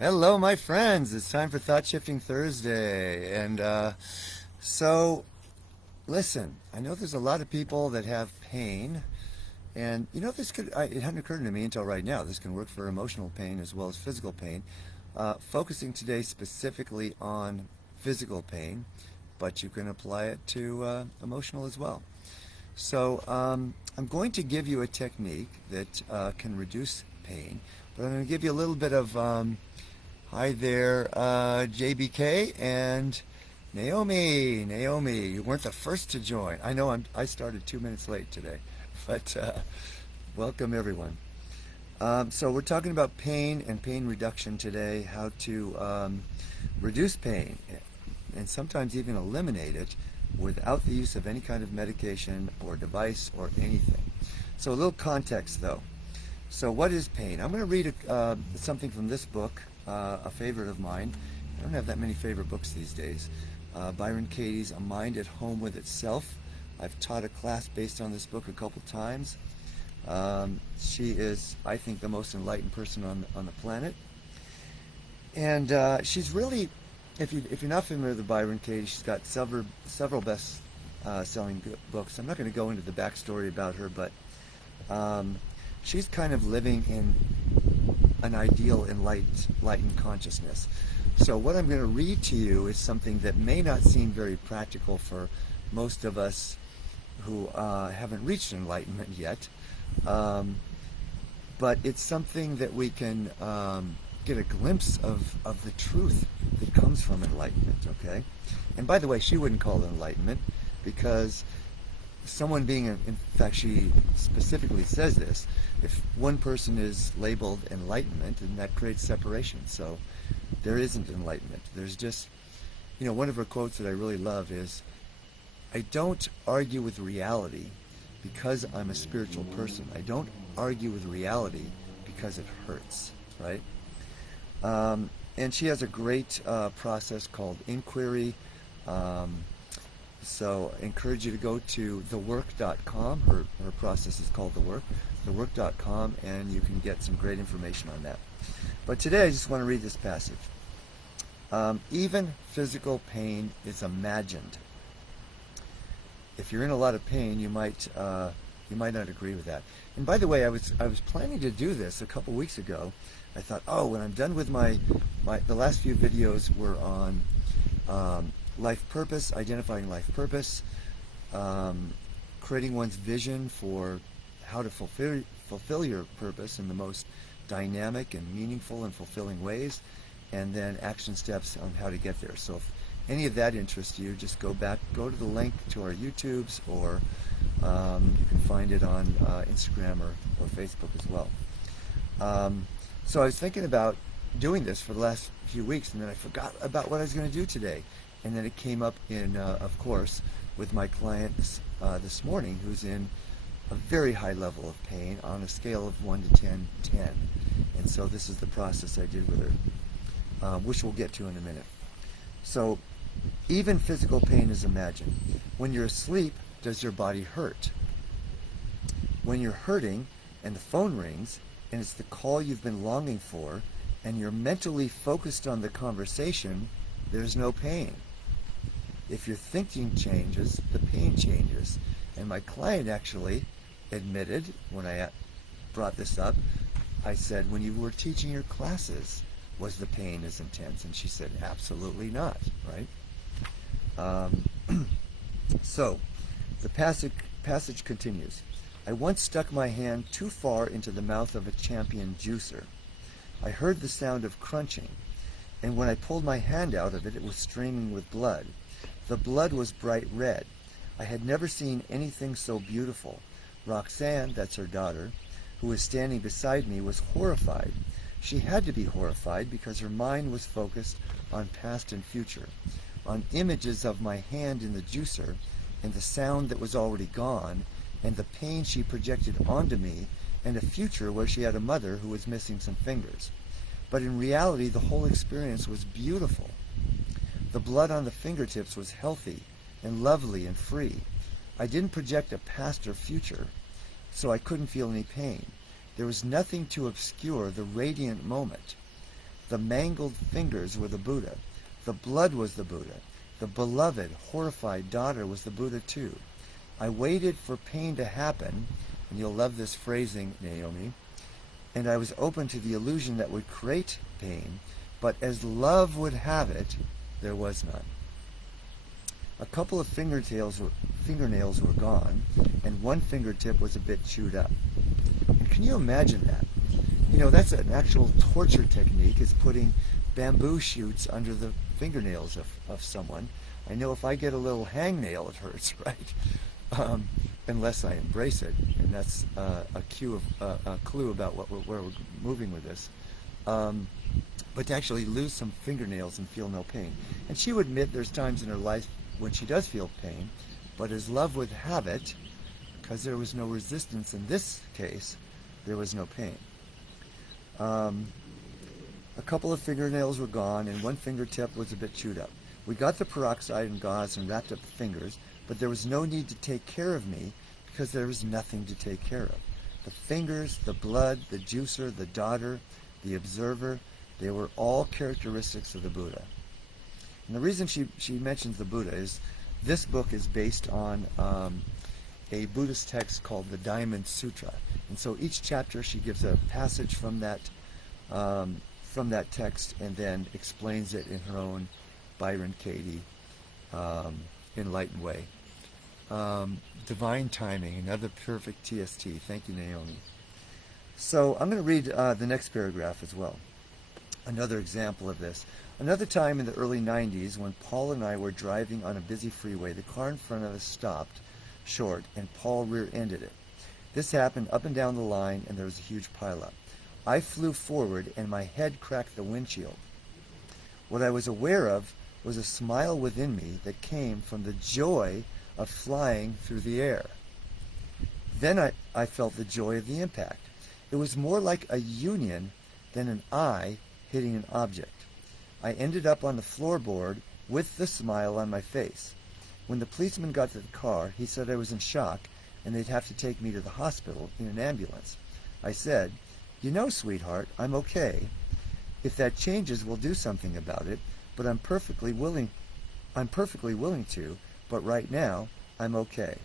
Hello, my friends. It's time for Thought Shifting Thursday. So, listen, I know there's a lot of people that have pain. And, it hadn't occurred to me until right now. This can work for emotional pain as well as physical pain. Focusing today specifically on physical pain, but you can apply it to emotional as well. I'm going to give you a technique that can reduce pain, but I'm going to give you a little bit of hi there, JBK and Naomi. Naomi, you weren't the first to join. I started 2 minutes late today, but welcome everyone. So we're talking about pain and pain reduction today, how to reduce pain and sometimes even eliminate it without the use of any kind of medication or device or anything. So a little context though. So what is pain? I'm going to read something from this book, a favorite of mine. I don't have that many favorite books these days. Byron Katie's A Mind at Home with Itself. I've taught a class based on this book a couple times. She is, I think, the most enlightened person on the planet. And she's really, if you're not familiar with Byron Katie, she's got several best selling books. I'm not going to go into the backstory about her, but she's kind of living in an ideal enlightened consciousness. So what I'm going to read to you is something that may not seem very practical for most of us who haven't reached enlightenment yet, but it's something that we can get a glimpse of the truth that comes from enlightenment, okay? And by the way, she wouldn't call it enlightenment because someone being, in fact, she specifically says this, if one person is labeled enlightenment, then that creates separation. So there isn't enlightenment. There's just, one of her quotes that I really love is, I don't argue with reality because I'm a spiritual person. I don't argue with reality because it hurts, right? And she has a great process called inquiry. So I encourage you to go to thework.com. Her process is called thework.com, and you can get some great information on that. But today I just want to read this passage. Even physical pain is imagined. If you're in a lot of pain, you might not agree with that. And by the way, I was planning to do this a couple weeks ago. I thought, when I'm done with the last few videos were on life purpose, identifying life purpose, creating one's vision for how to fulfill your purpose in the most dynamic and meaningful and fulfilling ways, and then action steps on how to get there. So if any of that interests you, just go to the link to our YouTubes, or you can find it on Instagram or Facebook as well. So I was thinking about doing this for the last few weeks, and then I forgot about what I was going to do today. And then it came up of course, with my client this morning, who's in a very high level of pain on a scale of 1 to 10, 10. And so this is the process I did with her, which we'll get to in a minute. So even physical pain is imagined. When you're asleep, does your body hurt? When you're hurting and the phone rings and it's the call you've been longing for and you're mentally focused on the conversation, there's no pain. If your thinking changes, the pain changes. And my client actually admitted, when I brought this up, I said, when you were teaching your classes, was the pain as intense? And she said, absolutely not, right? So the passage continues. I once stuck my hand too far into the mouth of a champion juicer. I heard the sound of crunching, and when I pulled my hand out of it, it was streaming with blood. The blood was bright red. I had never seen anything so beautiful. Roxanne, that's her daughter, who was standing beside me, was horrified. She had to be horrified because her mind was focused on past and future, on images of my hand in the juicer and the sound that was already gone, and the pain she projected onto me, and a future where she had a mother who was missing some fingers. But in reality, the whole experience was beautiful. The blood on the fingertips was healthy and lovely and free. I didn't project a past or future, so I couldn't feel any pain. There was nothing to obscure the radiant moment. The mangled fingers were the Buddha. The blood was the Buddha. The beloved, horrified daughter was the Buddha too. I waited for pain to happen, and you'll love this phrasing, Naomi, and I was open to the illusion that would create pain, but as love would have it, there was none. A couple of fingernails were gone, and one fingertip was a bit chewed up. And can you imagine that? You know, that's an actual torture technique, is putting bamboo shoots under the fingernails of someone. I know if I get a little hangnail, it hurts, right? Unless I embrace it, and that's a clue about where we're moving with this. But to actually lose some fingernails and feel no pain. And she would admit there's times in her life when she does feel pain, but as love would have it, because there was no resistance in this case, there was no pain. A couple of fingernails were gone, and one fingertip was a bit chewed up. We got the peroxide and gauze and wrapped up the fingers, but there was no need to take care of me because there was nothing to take care of. The fingers, the blood, the juicer, the daughter, the observer, they were all characteristics of the Buddha. And the reason she mentions the Buddha is this book is based on a Buddhist text called the Diamond Sutra. And so each chapter she gives a passage from that text and then explains it in her own Byron Katie enlightened way. Divine timing, another perfect TST. Thank you, Naomi. So I'm going to read the next paragraph as well. Another example of this. Another time in the early 90s when Paul and I were driving on a busy freeway, the car in front of us stopped short and Paul rear-ended it. This happened up and down the line and there was a huge pileup. I flew forward and my head cracked the windshield. What I was aware of was a smile within me that came from the joy of flying through the air. Then I felt the joy of the impact. It was more like a union than an eye hitting an object. I ended up on the floorboard with the smile on my face. When the policeman got to the car, he said I was in shock and they'd have to take me to the hospital in an ambulance. I said, "You know, sweetheart, I'm okay. If that changes, we'll do something about it, but I'm perfectly willing to, but right now, I'm okay."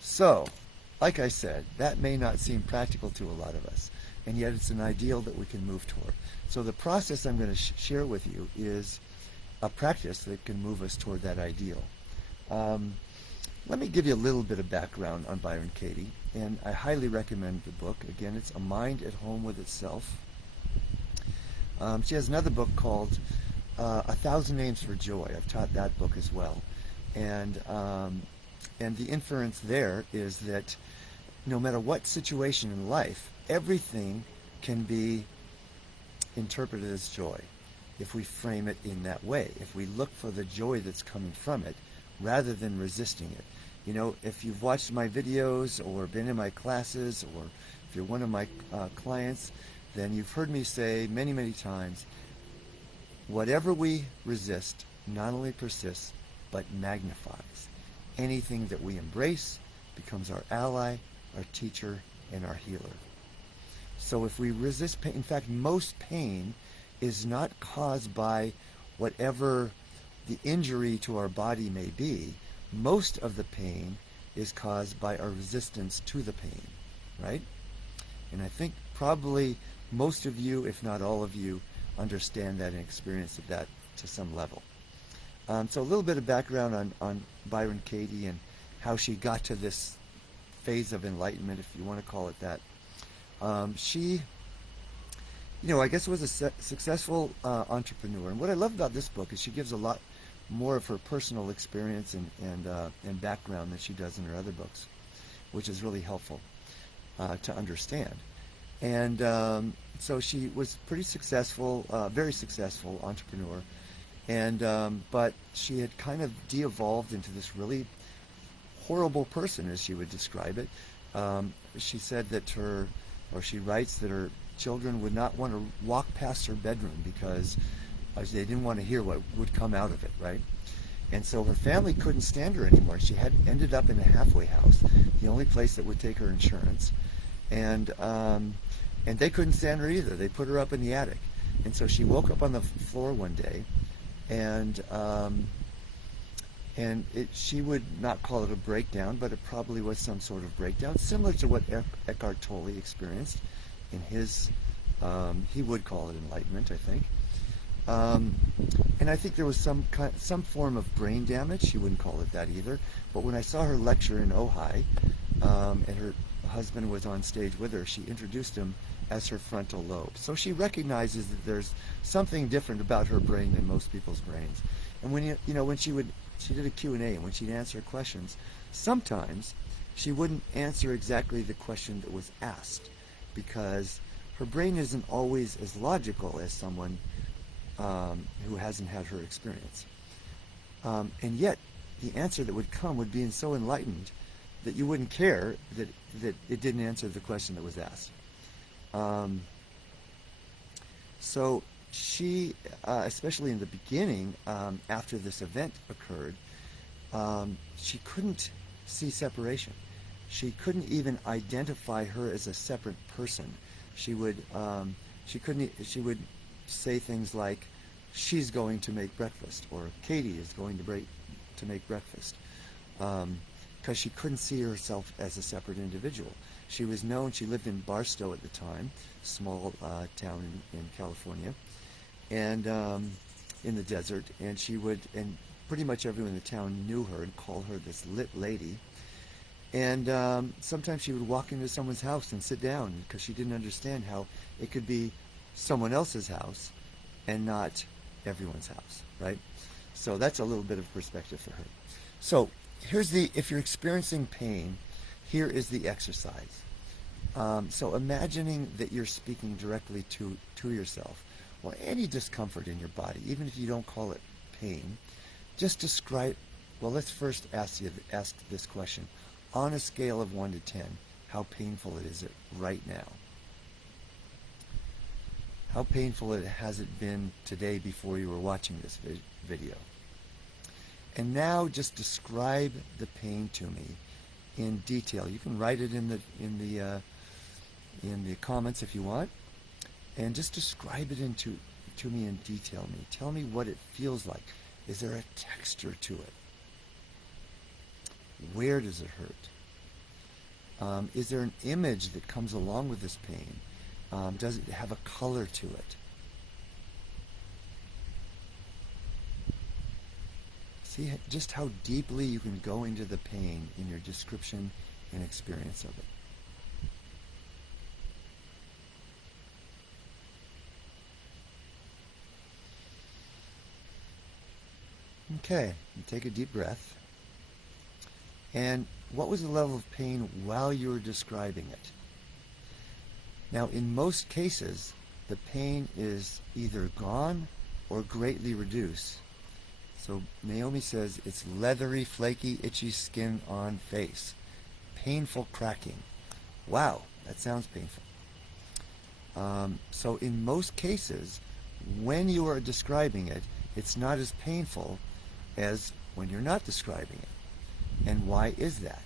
So, like I said, that may not seem practical to a lot of us, and yet it's an ideal that we can move toward. So the process I'm going to share with you is a practice that can move us toward that ideal. Let me give you a little bit of background on Byron Katie, and I highly recommend the book. Again, it's A Mind at Home with Itself. She has another book called 1,000 Names for Joy. I've taught that book as well. And the inference there is that no matter what situation in life, everything can be interpreted as joy if we frame it in that way, if we look for the joy that's coming from it rather than resisting it. You know, if you've watched my videos or been in my classes, or if you're one of my clients, then you've heard me say many, many times, whatever we resist not only persists, but magnifies. Anything that we embrace becomes our ally, our teacher, and our healer. So if we resist pain, in fact, most pain is not caused by whatever the injury to our body may be. Most of the pain is caused by our resistance to the pain, right? And I think probably most of you, if not all of you, understand that and experience of that to some level. So a little bit of background on Byron Katie and how she got to this phase of enlightenment, if you want to call it that. She, I guess was a successful entrepreneur. And what I love about this book is she gives a lot more of her personal experience and background than she does in her other books, which is really helpful to understand. And so she was pretty successful, very successful entrepreneur. And but she had kind of de-evolved into this really horrible person, as she would describe it. She said that she writes that her children would not want to walk past her bedroom because they didn't want to hear what would come out of it, right? And so her family couldn't stand her anymore. She had ended up in a halfway house, the only place that would take her insurance. And they couldn't stand her either. They put her up in the attic. And so she woke up on the floor one day, and she would not call it a breakdown, but it probably was some sort of breakdown, similar to what Eckhart Tolle experienced in his, he would call it enlightenment, I think. And I think there was some form of brain damage. She wouldn't call it that either. But when I saw her lecture in Ojai, and her husband was on stage with her, she introduced him as her frontal lobe. So she recognizes that there's something different about her brain than most people's brains. And when when she did a Q&A, and when she'd answer questions, sometimes she wouldn't answer exactly the question that was asked, because her brain isn't always as logical as someone who hasn't had her experience. And yet, the answer that would come would be so enlightened that you wouldn't care that it didn't answer the question that was asked. So she, especially in the beginning, after this event occurred, she couldn't see separation. She couldn't even identify her as a separate person. She would say things like, "She's going to make breakfast," or "Katie is going to make breakfast," because she couldn't see herself as a separate individual. She was known. She lived in Barstow at the time, small town in California, and in the desert. And and pretty much everyone in the town knew her and called her this lit lady. And sometimes she would walk into someone's house and sit down, because she didn't understand how it could be someone else's house and not everyone's house, right? So that's a little bit of perspective for her. So if you're experiencing pain, here is the exercise. So imagining that you're speaking directly to yourself, or any discomfort in your body, even if you don't call it pain, just describe. Well, let's first ask this question. On a scale of 1 to 10, how painful is it right now? How painful has it been today before you were watching this video? And now just describe the pain to me in detail. You can write it in the comments if you want, and just describe it to me in detail. Tell me what it feels like. Is there a texture to it? Where does it hurt? Is there an image that comes along with this pain? Does it have a color to it? See just how deeply you can go into the pain in your description and experience of it. Okay, take a deep breath. And what was the level of pain while you were describing it? Now, in most cases, the pain is either gone or greatly reduced. So Naomi says it's leathery, flaky, itchy skin on face. Painful cracking. Wow, that sounds painful. So in most cases, when you are describing it, it's not as painful as when you're not describing it. And why is that?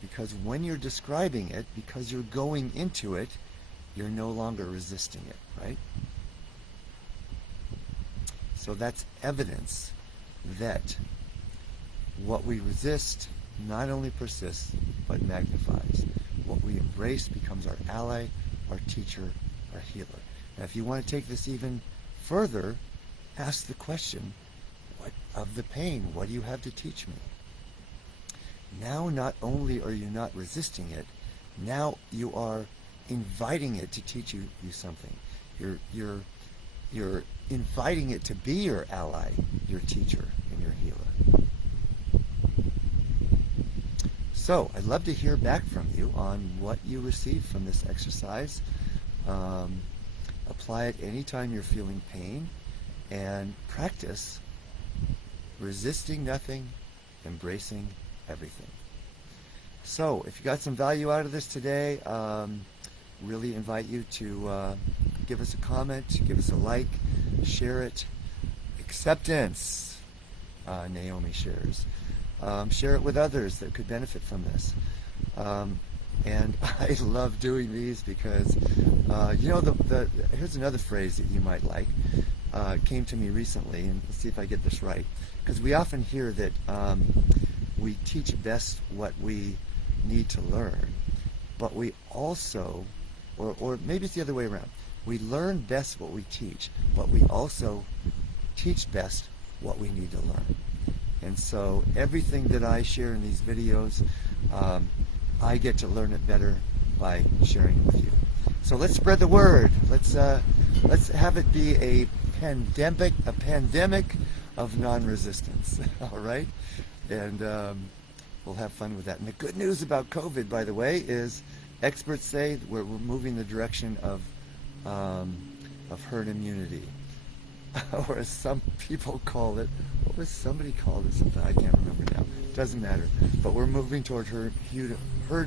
Because when you're describing it, because you're going into it, you're no longer resisting it, right? So that's evidence that what we resist not only persists, but magnifies. What we embrace becomes our ally, our teacher, our healer. Now, if you want to take this even further, ask the question, what of the pain, what do you have to teach me? Now, not only are you not resisting it, now you are inviting it to teach you something. You're inviting it to be your ally, your teacher, and your healer. So, I'd love to hear back from you on what you received from this exercise. Apply it anytime you're feeling pain, and practice resisting nothing, embracing everything. So, if you got some value out of this today, really invite you to give us a comment, give us a like, share it. Acceptance, Naomi shares. Share it with others that could benefit from this. And I love doing these because, here's another phrase that you might like. Came to me recently, and let's see if I get this right. Because we often hear that we teach best what we need to learn, but we also, or maybe it's the other way around. We learn best what we teach, but we also teach best what we need to learn. And so everything that I share in these videos, I get to learn it better by sharing it with you. So let's spread the word. Let's have it be a pandemic of non-resistance. All right, and we'll have fun with that. And the good news about COVID, by the way, is experts say we're moving in the direction of herd immunity, or as some people call it. What was somebody called it? Something I can't remember now. Doesn't matter. But we're moving toward herd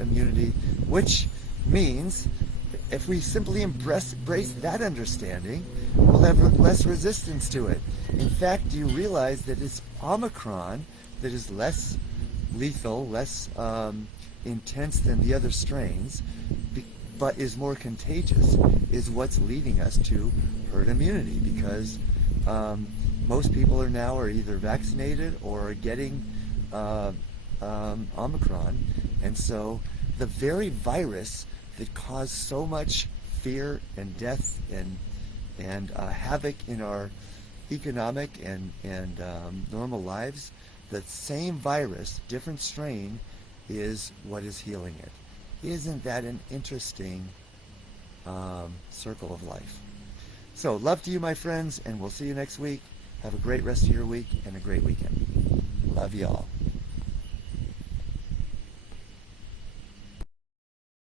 immunity, which means if we simply embrace that understanding, we'll have less resistance to it. In fact, do you realize that it's Omicron that is less lethal, less intense than the other strains, but is more contagious, is what's leading us to herd immunity, because most people are either vaccinated or are getting Omicron, and so the very virus that caused so much fear and death and havoc in our economic and normal lives, the same virus, different strain, is what is healing it. Isn't that an interesting circle of life? So love to you, my friends, and we'll see you next week. Have a great rest of your week and a great weekend. Love y'all.